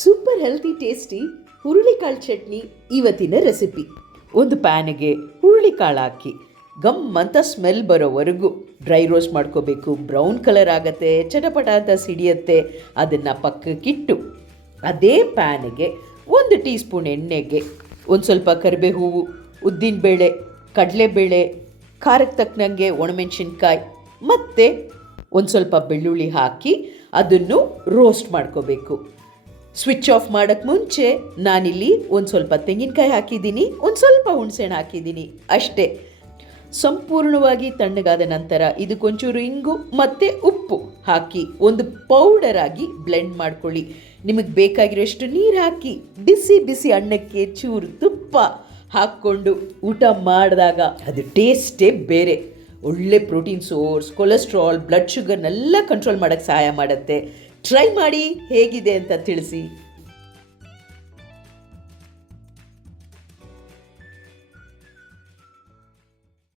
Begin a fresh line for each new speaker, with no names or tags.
Super healthy tasty ಹುರುಳಿಕಾಳು ಚಟ್ನಿ ಇವತ್ತಿನ recipe. ಒಂದು ಪ್ಯಾನಿಗೆ ಹುರುಳಿಕಾಳು ಹಾಕಿ, ಗಮ್ ಅಂತ ಸ್ಮೆಲ್ ಬರೋವರೆಗೂ ಡ್ರೈ ರೋಸ್ಟ್ ಮಾಡ್ಕೋಬೇಕು. ಬ್ರೌನ್ ಕಲರ್ ಆಗತ್ತೆ, ಚಟಪಟ ಅಂತ ಸಿಡಿಯತ್ತೆ, ಅದನ್ನು ಪಕ್ಕಕ್ಕಿಟ್ಟು ಅದೇ ಪ್ಯಾನಿಗೆ ಒಂದು ಟೀ ಸ್ಪೂನ್ ಎಣ್ಣೆಗೆ ಒಂದು ಸ್ವಲ್ಪ ಕರಿಬೇ ಹೂವು ಉದ್ದಿನಬೇಳೆ ಕಡಲೆಬೇಳೆ ಖಾರಕ್ಕೆ ತಕ್ಕನಂಗೆ ಒಣಮೆಣಸಿನ್ಕಾಯಿ ಮತ್ತು ಒಂದು ಸ್ವಲ್ಪ ಬೆಳ್ಳುಳ್ಳಿ ಹಾಕಿ ಅದನ್ನು ರೋಸ್ಟ್ ಮಾಡ್ಕೋಬೇಕು. ಸ್ವಿಚ್ ಆಫ್ ಮಾಡೋಕ್ಕೆ ಮುಂಚೆ ನಾನಿಲ್ಲಿ ಒಂದು ಸ್ವಲ್ಪ ತೆಂಗಿನಕಾಯಿ ಹಾಕಿದ್ದೀನಿ, ಒಂದು ಸ್ವಲ್ಪ ಹುಣಸೆಹಣ್ಣು ಹಾಕಿದ್ದೀನಿ, ಅಷ್ಟೇ. ಸಂಪೂರ್ಣವಾಗಿ ತಣ್ಣಗಾದ ನಂತರ ಇದಕ್ಕೊಂಚೂರು ಇಂಗು ಮತ್ತು ಉಪ್ಪು ಹಾಕಿ ಒಂದು ಪೌಡರ್ ಆಗಿ ಬ್ಲೆಂಡ್ ಮಾಡ್ಕೊಳ್ಳಿ. ನಿಮಗೆ ಬೇಕಾಗಿರೋಷ್ಟು ನೀರು ಹಾಕಿ, ಬಿಸಿ ಬಿಸಿ ಅನ್ನಕ್ಕೆ ಚೂರು ತುಪ್ಪ ಹಾಕ್ಕೊಂಡು ಊಟ ಮಾಡಿದಾಗ ಅದು ಟೇಸ್ಟೇ ಬೇರೆ. ಒಳ್ಳೆ ಪ್ರೋಟೀನ್ ಸೋರ್ಸ್ ಕೊಲೆಸ್ಟ್ರಾಲ್ ಬ್ಲಡ್ ಶುಗರ್ನೆಲ್ಲ ಕಂಟ್ರೋಲ್ ಮಾಡೋಕ್ಕೆ ಸಹಾಯ ಮಾಡುತ್ತೆ. ಟ್ರೈ ಮಾಡಿ, ಹೇಗಿದೆ ಅಂತ ತಿಳಿಸಿ.